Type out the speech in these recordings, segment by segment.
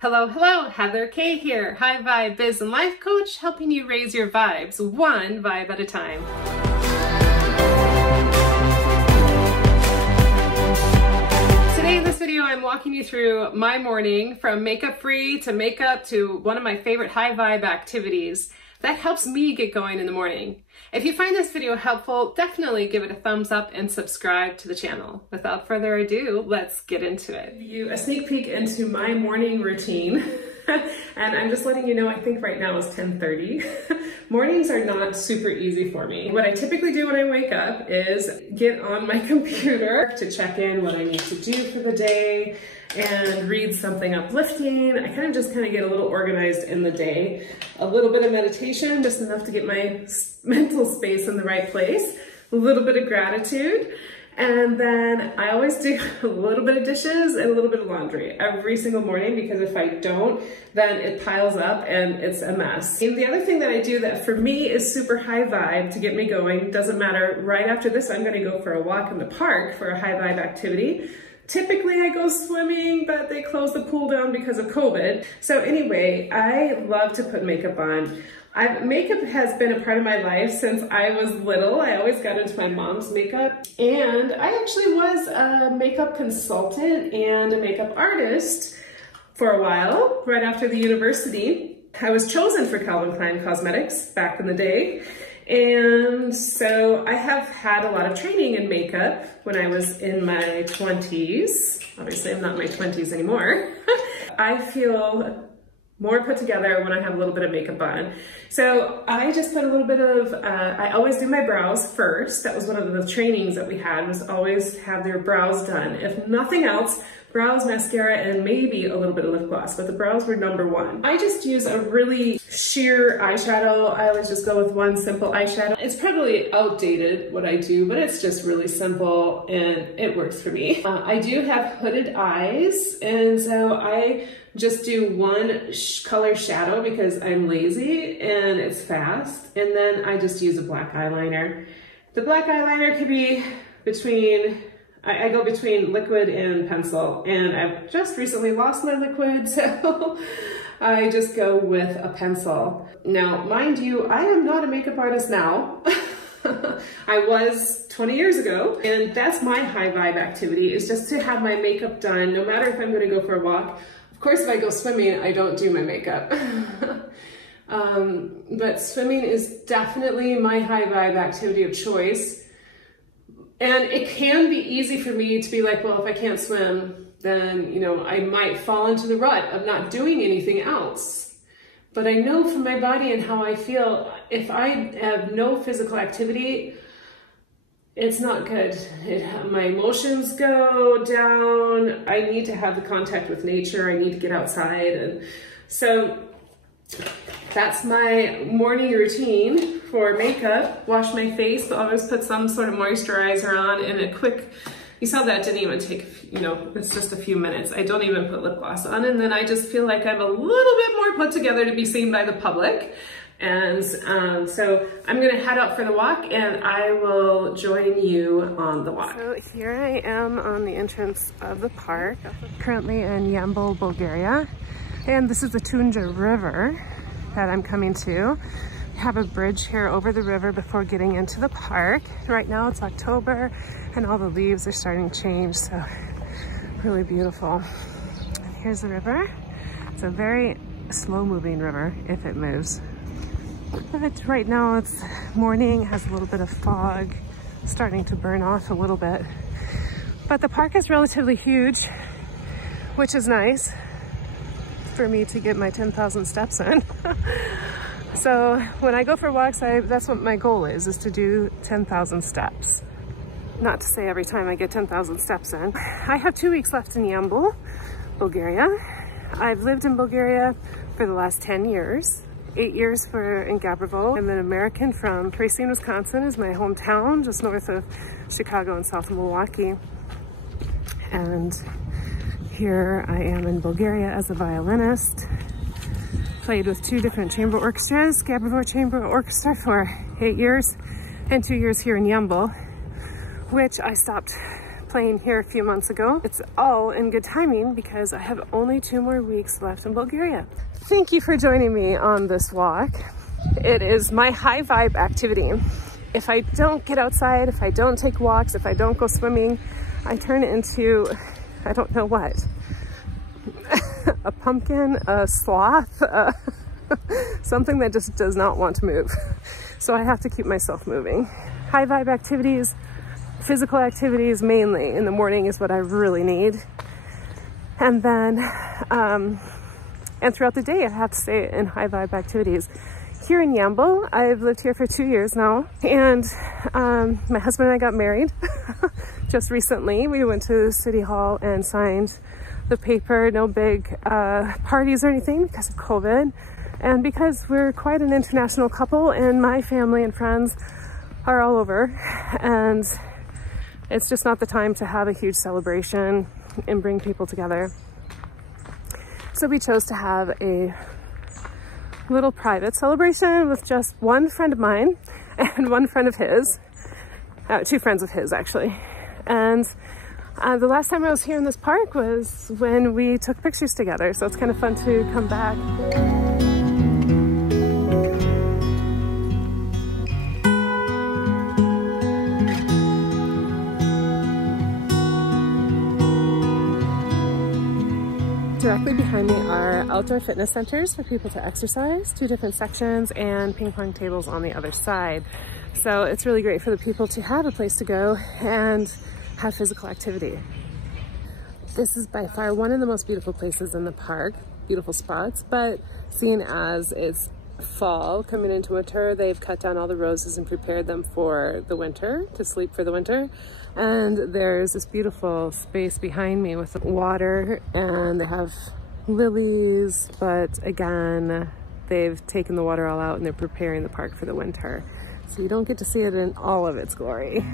Hello, hello, Heather Kaye here, high vibe biz and life coach, helping you raise your vibes, one vibe at a time. Today in this video, I'm walking you through my morning from makeup free to makeup to one of my favorite high vibe activities that helps me get going in the morning. If you find this video helpful, definitely give it a thumbs up and subscribe to the channel. Without further ado, let's get into it. You a sneak peek into my morning routine. And I'm just letting you know, I think right now is 10:30. Mornings are not super easy for me. What I typically do when I wake up is get on my computer to check in what I need to do for the day and read something uplifting. I kind of get a little organized in the day. A little bit of meditation, just enough to get my mental space in the right place. A little bit of gratitude. And then I always do a little bit of dishes and a little bit of laundry every single morning, because if I don't, then it piles up and it's a mess. And the other thing that I do that for me is super high vibe to get me going, doesn't matter, right after this I'm gonna go for a walk in the park for a high vibe activity. Typically I go swimming, but they closed the pool down because of COVID. So anyway, I love to put makeup on. Makeup has been a part of my life since I was little. I always got into my mom's makeup, and I actually was a makeup consultant and a makeup artist for a while, right after the university. I was chosen for Calvin Klein Cosmetics back in the day. And so I have had a lot of training in makeup when I was in my 20s. Obviously, I'm not in my 20s anymore. I feel more put together when I have a little bit of makeup on. So I just put a little bit of, I always do my brows first. That was one of the trainings that we had, was always have their brows done. If nothing else, brows, mascara, and maybe a little bit of lip gloss, but the brows were number one. I just use a really sheer eyeshadow. I always just go with one simple eyeshadow. It's probably outdated what I do, but it's just really simple and it works for me. I do have hooded eyes, and so I just do one color shadow because I'm lazy and it's fast, and then I just use a black eyeliner. The black eyeliner could be between, I go between liquid and pencil, and I've just recently lost my liquid, so I just go with a pencil. Now, mind you, I am not a makeup artist now. I was 20 years ago, and that's my high vibe activity, is just to have my makeup done, no matter if I'm gonna go for a walk. Of course, if I go swimming, I don't do my makeup. But swimming is definitely my high vibe activity of choice. And it can be easy for me to be like, well, if I can't swim, then, you know, I might fall into the rut of not doing anything else. But I know from my body and how I feel, if I have no physical activity, it's not good. My emotions go down. I need to have the contact with nature. I need to get outside. And so that's my morning routine for makeup. Wash my face, but always put some sort of moisturizer on, and a quick, you saw that didn't even take, you know, it's just a few minutes. I don't even put lip gloss on, and then I just feel like I'm a little bit more put together to be seen by the public. And so I'm gonna head out for the walk, and I will join you on the walk. So here I am on the entrance of the park, currently in Yambol, Bulgaria. And this is the Tunja River that I'm coming to. We have a bridge here over the river before getting into the park. Right now it's October and all the leaves are starting to change, so really beautiful. And here's the river. It's a very slow moving river if it moves. But right now it's morning, has a little bit of fog, starting to burn off a little bit. But the park is relatively huge, which is nice for me to get my 10,000 steps in. So when I go for walks, that's what my goal is to do 10,000 steps. Not to say every time I get 10,000 steps in. I have 2 weeks left in Yambol, Bulgaria. I've lived in Bulgaria for the last 10 years. 8 years in Gabrovo. I'm an American from Racine, Wisconsin is my hometown, just north of Chicago and south of Milwaukee. And here I am in Bulgaria as a violinist. Played with 2 different chamber orchestras, Gabrovo Chamber Orchestra for 8 years, and 2 years here in Yambol, which I stopped plane here a few months ago. It's all in good timing because I have only 2 more weeks left in Bulgaria. Thank you for joining me on this walk. It is my high vibe activity. If I don't get outside, if I don't take walks, if I don't go swimming, I turn it into, I don't know what, a pumpkin, a sloth, something that just does not want to move. So I have to keep myself moving. High vibe activities, physical activities mainly in the morning is what I really need. And then, and throughout the day I have to stay in high vibe activities. Here in Yambol, I've lived here for 2 years now, and my husband and I got married just recently. We went to City Hall and signed the paper. No big parties or anything because of COVID, and because we're quite an international couple and my family and friends are all over, and it's just not the time to have a huge celebration and bring people together. So we chose to have a little private celebration with just one friend of mine and one friend of his, 2 friends of his actually. And the last time I was here in this park was when we took pictures together, so it's kind of fun to come back. Directly behind me are outdoor fitness centers for people to exercise, 2 different sections, and ping pong tables on the other side. So it's really great for the people to have a place to go and have physical activity. This is by far one of the most beautiful places in the park, beautiful spots, but seeing as it's fall coming into winter, they've cut down all the roses and prepared them for the winter, to sleep for the winter. And there's this beautiful space behind me with water, and they have lilies, but again, they've taken the water all out and they're preparing the park for the winter. So you don't get to see it in all of its glory.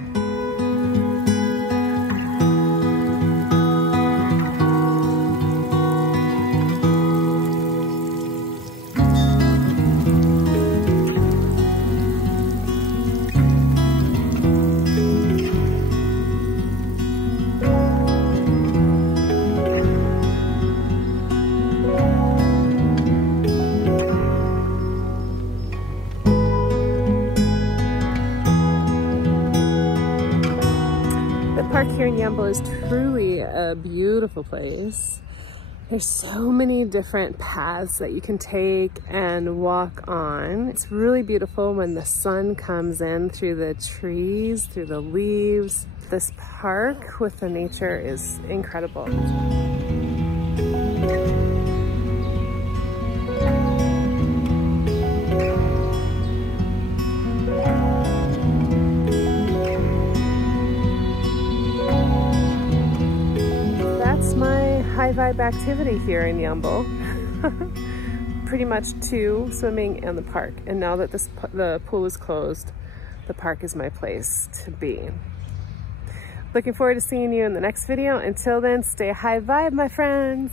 The park here in Yambol is truly a beautiful place. There's so many different paths that you can take and walk on. It's really beautiful when the sun comes in through the trees, through the leaves. This park with the nature is incredible. High vibe activity here in Yambol. Pretty much 2, swimming and the park. And now that the pool is closed, the park is my place to be. Looking forward to seeing you in the next video. Until then, stay high vibe, my friends.